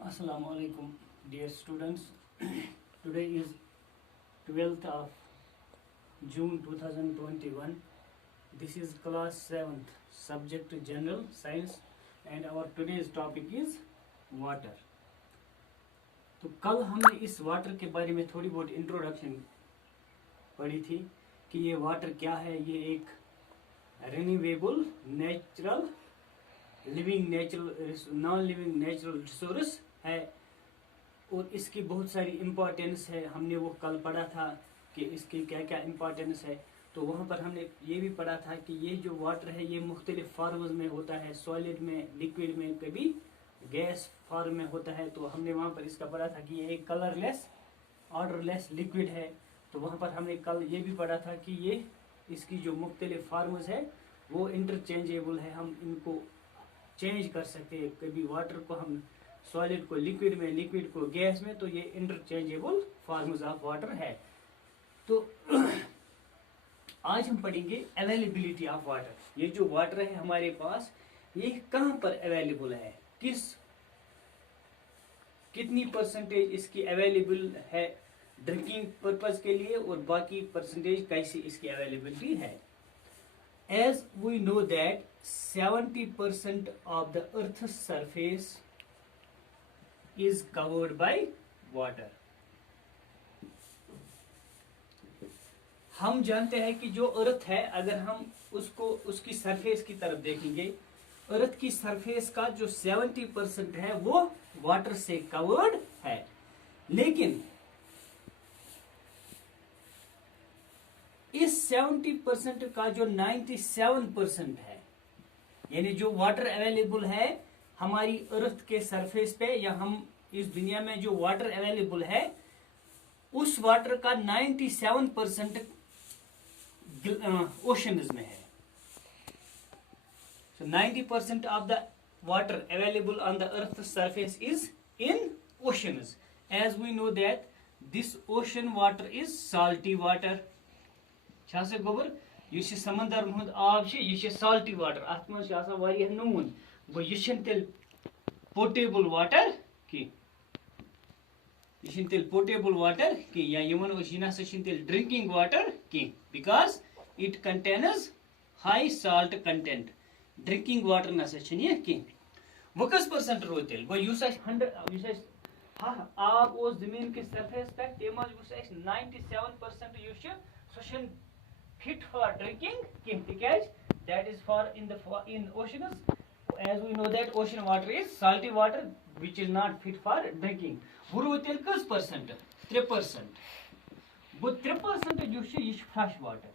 Assalamu alaikum, dear students. Today is 12th of June 2021. This is class 7th, subject General Science, and our today's topic is water. तो कल हमने इस water के बारे में थोड़ी बहुत इंट्रोडक्शन पढ़ी थी कि ये वाटर क्या है। ये एक renewable natural non living natural resource है और इसकी बहुत सारी इम्पोर्टेंस है। हमने वो कल पढ़ा था कि इसकी क्या क्या इम्पोर्टेंस है। तो वहाँ पर हमने ये भी पढ़ा था कि ये जो वाटर है ये मुख्तलिफ फॉर्म्स में होता है, सॉलिड में, लिक्विड में, कभी गैस फॉर्म में होता है। तो हमने वहाँ पर इसका पढ़ा था कि ये एक कलरलेस ऑर्डरलेस लिक्विड है। तो वहाँ पर हमने कल ये भी पढ़ा था कि ये इसकी जो मुख्तलिफ फॉर्म्स है वो इंटरचेंजेबल है, हम इनको चेंज कर सकते हैं। कभी वाटर को हम सॉलिड को लिक्विड में, लिक्विड को गैस में, तो ये इंटरचेंजेबल फॉर्म्स ऑफ वाटर है। तो आज हम पढ़ेंगे अवेलेबिलिटी ऑफ वाटर। ये जो वाटर है हमारे पास ये कहाँ पर अवेलेबल है, कितनी परसेंटेज इसकी अवेलेबल है ड्रिंकिंग पर्पज के लिए और बाकी परसेंटेज कैसी इसकी अवेलेबिलिटी है। As we know that 70% of the Earth's surface is covered by water. हम जानते हैं कि जो अर्थ है, अगर हम उसको उसकी सरफेस की तरफ देखेंगे, अर्थ की सरफेस का जो 70% है वो वाटर से कवर्ड है। लेकिन इस 70% का जो 97% है, यानी जो वाटर अवेलेबल है हमारी अर्थ के सरफेस पे या हम इस दुनिया में जो वाटर अवेलेबल है उस वाटर का 97% ओशंस में है। So 90% of the water available on the earth's surface is in oceans. As we know that this ocean water is salty water. छासे गोबर युस समंदर हुंद आब छ यह साल्टी वाटर, अत मन छ वारिया नून गो यह तेल पोटेबल वाटर की, यह तेल पोटेबल वाटर की, या यमन यह तेल ड्रिंकिंग वाटर की, because it contains high salt content. Drinking water नसा की वो कस परसेंट रो तेल गो युस 100 आब ओस जमीन के सरफेस पे तेम 97% use fit for drinking because that is for in oceans. As we know that ocean water is salty water which is not fit for drinking. Guru tel kus percent 3%. But 3% yus fresh water.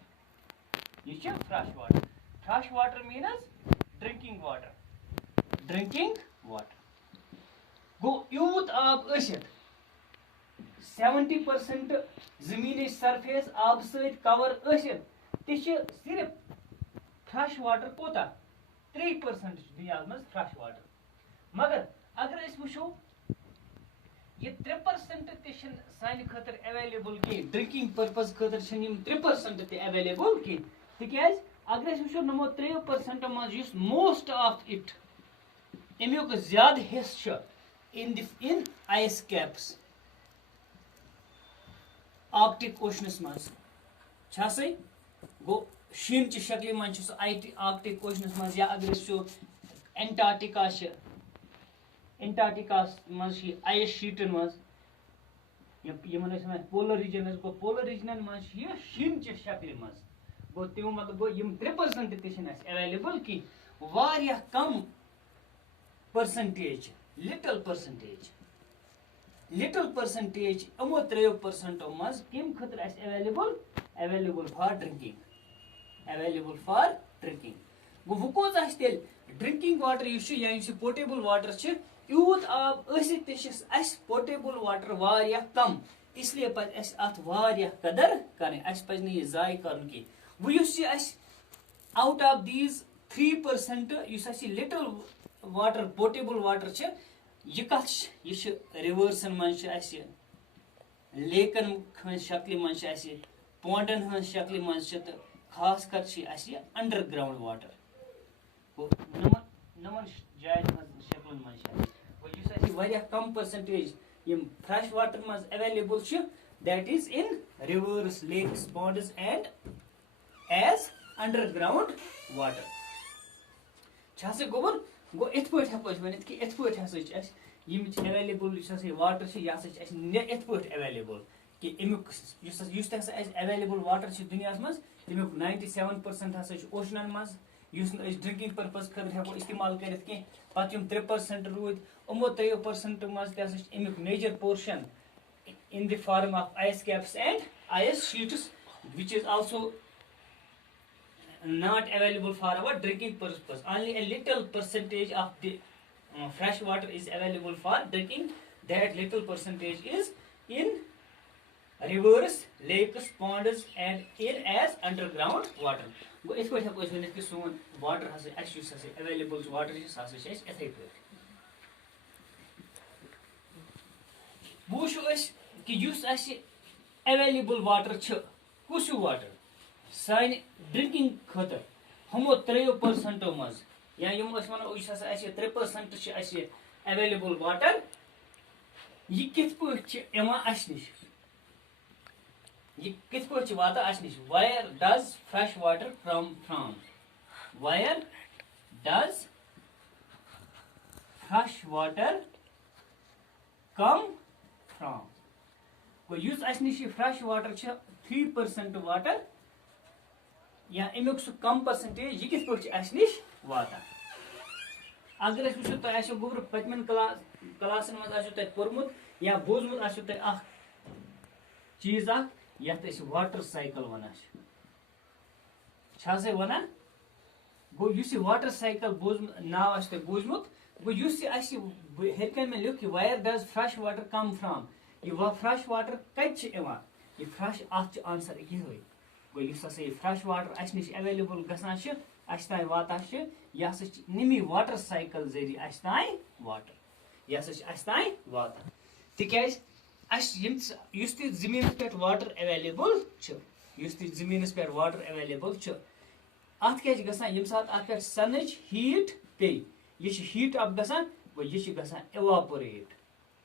Yus fresh water. Fresh water means drinking water. Drinking water. Go youth ab asit 70% जमीन surface आब सहित cover Asit सिर्फ fresh water कोता 3% दुनिया में fresh water. मगर अगर अस वुचो ये 3% सान खतर अवेलेबल की, ड्रिंकिंग पर्पज खतर 3% अवेलेबल की, तिकाज अगर अस वुचो नमो 3% मज मोस्ट ऑफ इट अमुक ज्यादा हिस्सा इन आइस कैप्स आर्कटिक ओशनस मज गो शीन ची शक्ल मज आर्कटिक ओशनस मज, या अगर एंटार्क्टिका मज आइस शीटन मज, पोलर रीजन गो पोलर रीजन मज शीन ची शक्ल मज गो तम मतलब गो 3% अवेलेबल की, वारिया कम परसेंटेज लिटल परसेंटेज अमो 3% मज कम खतर अवेलेबल फॉर ड्रिंकिंग गो वो कोज तेल ड्रिंकिंग वाटर या पोटेबल वाटर यूत आब अस पोटेबल वाटर वारिया कम, इसलिए पज अत वारिया कदर करें, पज न यह जाय कर की। वो out of these 3% little water potable water यह कत रिवर्सन मज लेकन शक्ल मज पोंडन हज शक्ल मज, खास कर अंडरग्राउंड वाटर नमन जायन शक्ल मज वारिया कम परसेंटेज यम फ्रेश वाटर मज अवेलेबल छ that is in rivers lakes ponds and as underground water छासे गोबर गो इत पट हको वनित कि इत पट हस अस यम अवेलेबल यस वाटर छ यस अस इत पट अवेलेबल कि एमुक युस तस अस अवेलेबल वाटर छ दुनिया मज तमुक 97% हस ओशनन मज युस ड्रिंकिंग पर्पस खर हको इस्तेमाल करत के पत यम 3% रूद उमो 3% मज तस एमुक major portion in the form of ice caps and ice sheets, which is also not available for our drinking purpose. Only a little percentage of the fresh water is available for drinking. That little percentage is in rivers, lakes, ponds, and in as underground water. Go इस पर हम इसमें कि सोन water has actually has available water is has is ऐसे ही बुशो इस कि use अस available water छ कुछ वाटर सान ड्रिंकिंग खतर हमो 3% मज या यम अस वनो इस अस 3% छ अस अवेलेबल वाटर ये कित पट छ एमा अस निश ये कित पट छ वाता अस निश where does fresh water come from where does fresh water come from को यूज अस निश फ्रेश वाटर छ 3% वाटर या एमुक सु कम परसेंटेज ये किस पट अस निश वाता अगर अस वुचो त आसो गोबर पतमन क्लासन मज आसो त परमुत या बोजमुत आसो त अख चीज यत अस वाटर साइकिल वनान छासे वना गो युस वाटर साइकिल बोज नाव आस त बोजमुत गो युस अस हेरकन में लिख where does fresh water come from ये फ्रेश वाटर कत ये फ्रेश अत आंसर ये गो युस हसा फ्रेश वाटर अस निश अवेलेबल गसान अस ताई वाता यह हसा निमी वाटर साइकिल जरिए अस ताई वाटर यह हसा अस ताई वाता तिकाज अस युस ति जमीन पे वाटर अवेलेबल युस ति जमीन पे वाटर अवेलेबल अत क्या गसान यम सात अत पे सनच हीट पे ये हीट अप गसान गो ये गसान एवापोरेट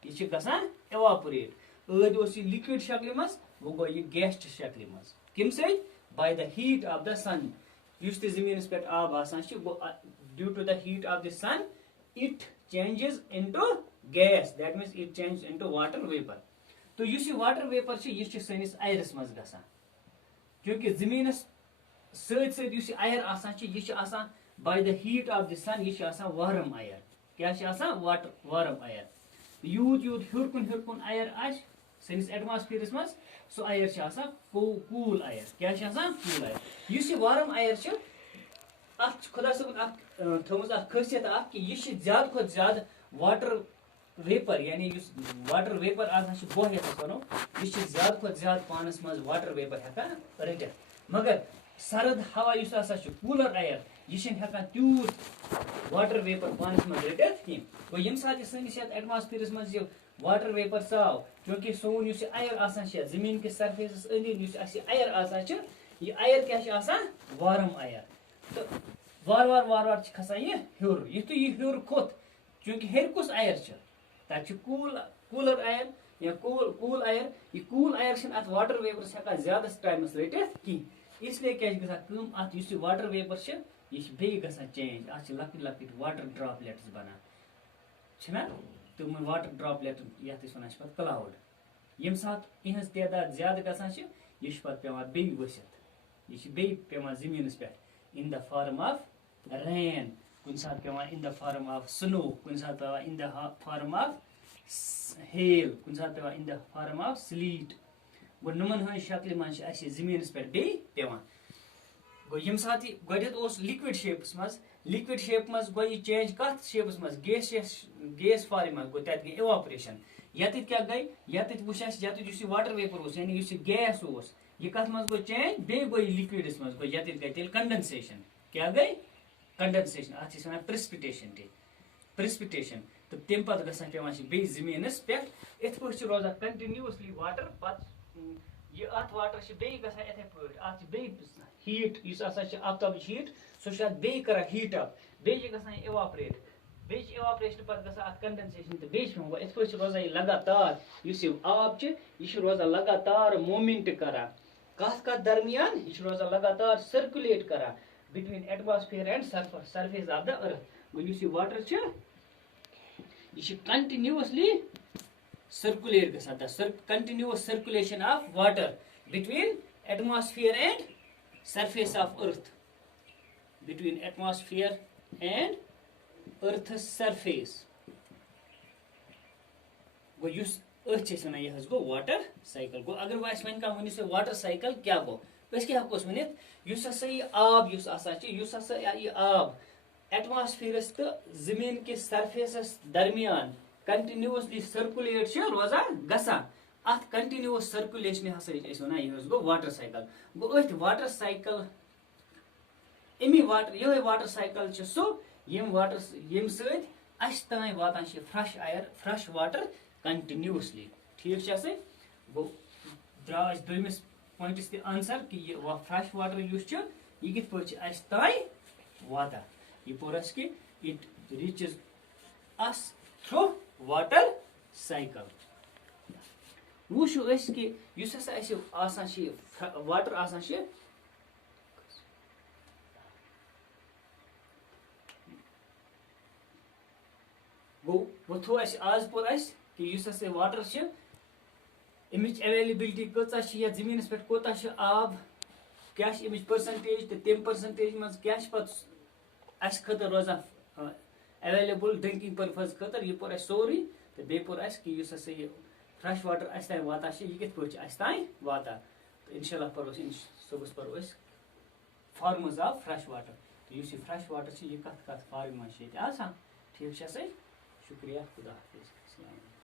ये गसान एवापोरेट अद ओस ये लिक्विड शक्ल मज गो ये गैस शक्ल मज कम सत by the heat of the sun युस जमीन पे आब आसान due to the heat of the sun it changes into gas that means it changes into water vapour तो युस ये वाटर वेपर ये सनिस आयरस मज गसान क्योंकि जमीन सत सत युस आयर आसान ये आसान by the heat of the sun ये आसान वार्म आयर क्या आसान वाटर वार्म आयर यूत यूत हुर कुन आयर आस सनिस एटमॉस्फेयरस मज सो आयर आसान कूल आयर क्या आसान कूल आयर युस वार्म आयर अत खुदा सबन थोमस खासियत कि यह ज्यादा खुद ज्यादा वाटर वेपर यानी युस वाटर वेपर आसान बोह यस वनो यह ज्यादा खुद ज्यादा पानस मज वाटर वेपर हेकान रटित मगर सर्द हवा युस आसा कूलर आयर यह हेकान तूत वाटर वेपर पानस मज रटित कि गो यम सात सनिस एटमॉस्फेयरस मज वाटर वेपर साव क्योंकि सोन युस आयर आसान जमीन के सरफेस अंदर युस आयर आसान ये आयर क्या आसान वार्म आयर तो वार वार खसान ये हुर युत ये हुर खोत क्योंकि हेर कुस आयर तक कूलर आयर या कूल आयर ये कूल आयर अत वाटर वेपर हेकान ज्यादा टाइमस रटित कि इसलिए क्या गम अत वाटर वेपर यह बे गसान चेंज अत लकट लकट वाटर ड्रॉपलेट्स बनाना तम वाटर ड्रॉपलेट ये वन क्लाउड यम सात इहज तादाद ज्यादा गसान यह पे बे वसित यह बे पे जमीन पे in the form of rain कुन सात पे in the form of snow कुन सात पे in the form of hail कुन सात पे in the form of sleet गो नमन हज शक्ल मज जमीन पे बे पेवान गो यम सात गोत लिक्विड शेप मज गो यह चेंज कत शेपस मज गैस फॉर्म मज गो तत गई एवापोरेशन यत क्या गई यत वुच यत वाटर वेपर यानी गैस यह कत मज गो चेंज बे गो लिक्विडस मज गो यत गई तेल कंडेंसेशन क्या गई कंडेंसेशन अत वन प्रेसिपिटेशन तो तम पे गसान पे बे जमीनस पे इत पे रोजान कंटिन्यूसली वाटर पत यह अत वाटर बे गसान इथे पे अत बे हीट इस आसान आफ्ताब हीट सो बे कर हीट अप बे गसान एवापोरेट बेच इवापोरेशन पर गसा अत कंडेंसेशन तो बेच में इस पर रोजान यह लगातार इस आब यह रोजान लगातार मूवमेंट करा कत कत दरमियान यह रोजान लगातार सर्कुलेट करा between atmosphere and surface of the earth यह वाटर यह कंटिन्यूअसली सर्कुलेट गसान the continuous circulation of water between atmosphere and surface of earth between atmosphere and earth's surface गो युस अथ छ वन यह गो वाटर साइकिल गो अगर वह वन कह वन वाटर साइकिल क्या गो अस क्या हको वन हसा यह आब हसा यह आब एटमॉस्फेयरस तो जमीन के सरफेसस दरमियान कंटिन्यूअसली सर्कुलेट रोजान गसान अत कंटिन्यूअस सर्कुलेशन हसा वन यह गो वाटर साइकिल गो अथ वाटर साइकिल यह वाटर साइकिल सो यम अस तान वातान fresh air fresh water continuously ठीक गो द्राव दोमिस पॉइंटस ते आंसर कि यह फ्रेश वाटर यह कित पे अस तान वाता यह पोर अस कि it reaches us through water cycle वुशो कि युस हसा अस वाटर गो वो थो आज पोर कि युस हसा वाटर अमिच अवेलेबिलिटी कचा जमीन पे कोता आब क्या अमिच परसेंटेज तो तम परसेंटेज मज क्या अस खतर रोजान अवेलेबल ड्रिंकिंग पर्पज खतर यह पोर सोरी तो बे पोर कि युस हसा यह फ्रेश वाटर अस तान वाता यह कित पे अस तान वाता तो इंशाल्लाह परो सुबह परो फार्मस ऑफ फ्रेश वाटर तो यह फ्रेश वाटर यह कत कत फार्म मज आसान ठीक शुक्रिया खुदा हाफिज।